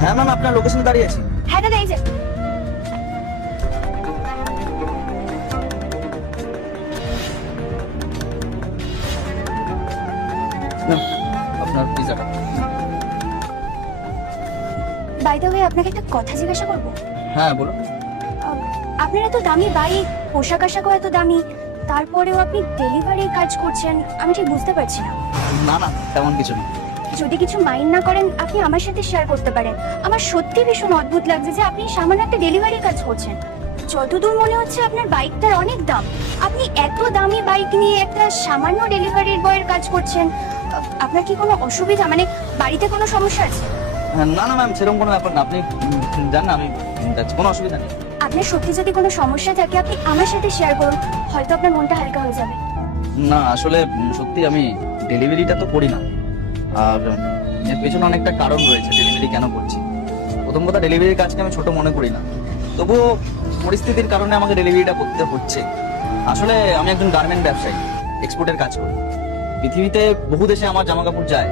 হ্যাঁ ম্যাম, আপনার লোকেশনে দাঁড়িয়ে আছি। হ্যাঁ দাদা, এই যে। ম্যাম, আপনার পিজাটা। বাই দ্য ওয়ে, আপনাকে একটা কথা জিজ্ঞাসা করবো। হ্যাঁ বলুন। আপনার এত দামি বাইক, পোশাক আশাকও এত দামি, তারপরেও আপনি ডেলিভারির কাজ করছেন, আমি ঠিক বুঝতে পারছি না। না না, তেমন কিছু না। যদি কিছু মাইন্ড না করেন, আপনি আমার সাথে শেয়ার করতে পারেন। আমার সত্যি ভীষণ অদ্ভুত লাগছে যে আপনি সামান্য একটা ডেলিভারি কাজ করছেন। যতদূর মনে হচ্ছে আপনার বাইকটার অনেক দাম। আপনি এত দামি বাইক নিয়ে একটা সামান্য ডেলিভারির বয়ের কাজ করছেন। আপনার কি কোনো অসুবিধা, মানে বাড়িতে কোনো সমস্যা আছে? না না ম্যাম, সেরকম কোনো ব্যাপার না। আপনি জান, আমি যাচ্ছি, কোনো অসুবিধা নেই। আপনার সত্যি যদি কোনো সমস্যা থাকে, আপনি আমার সাথে শেয়ার করুন, হয়তো আপনার মনটা হালকা হয়ে যাবে। না আসলে সত্যি আমি ডেলিভারিটা তো করি না। আর এর পেছনে অনেকটা কারণ রয়েছে ডেলিভারি কেন করছি। প্রথম কথা, ডেলিভারির কাজকে আমি ছোট মনে করি না, তবুও পরিস্থিতির কারণে আমাকে ডেলিভারিটা করতে হচ্ছে। আসলে আমি একজন গার্মেন্ট ব্যবসায়ী, এক্সপোর্টের কাজ করি। পৃথিবীতে বহু দেশে আমার জামা কাপড় যায়।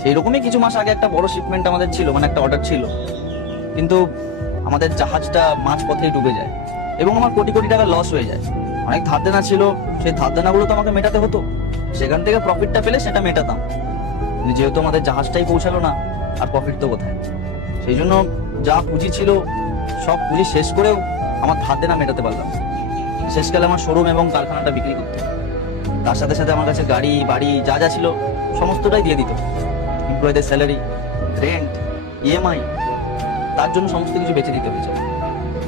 সেই রকমই কিছু মাস আগে একটা বড় শিপমেন্ট আমাদের ছিল, মানে একটা অর্ডার ছিল, কিন্তু আমাদের জাহাজটা মাঝপথেই ডুবে যায় এবং আমার কোটি কোটি টাকা লস হয়ে যায়। অনেক ধার দেনা ছিল, সেই ধার দেনাগুলো তো আমাকে মেটাতে হতো। সেখান থেকে প্রফিটটা পেলে সেটা মেটাতাম, কিন্তু যেহেতু আমাদের জাহাজটাই পৌঁছালো না, আর প্রফিট তো কোথায়। সেই জন্য যা পুঁজি ছিল সব পুঁজি শেষ করেও আমার ধার দেনা মেটাতে পারলাম। শেষকালে আমার শোরুম এবং কারখানাটা বিক্রি করতে, তার সাথে সাথে আমার কাছে গাড়ি বাড়ি যা যা ছিল সমস্তটাই দিয়ে দিত। এমপ্লয়ীদের স্যালারি, রেন্ট, ইএমআই, তার জন্য সমস্ত কিছু বেঁচে দিতে হয়েছে।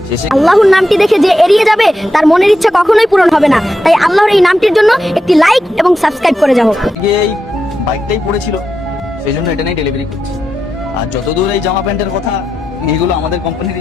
শেষে আল্লাহর নামটি দেখে যে এড়িয়ে যাবে, তার মনের ইচ্ছা কখনোই পূরণ হবে না। তাই আল্লাহর এই নামটির জন্য একটি লাইক এবং সাবস্ক্রাইব করে যাও। গিয়ে এই বাইকটাই পড়েছিল, সেই জন্য এটা নিয়ে ডেলিভারি করছি। আর যতদূর এই জামা প্যান্টের কথা, এগুলো আমাদের কোম্পানির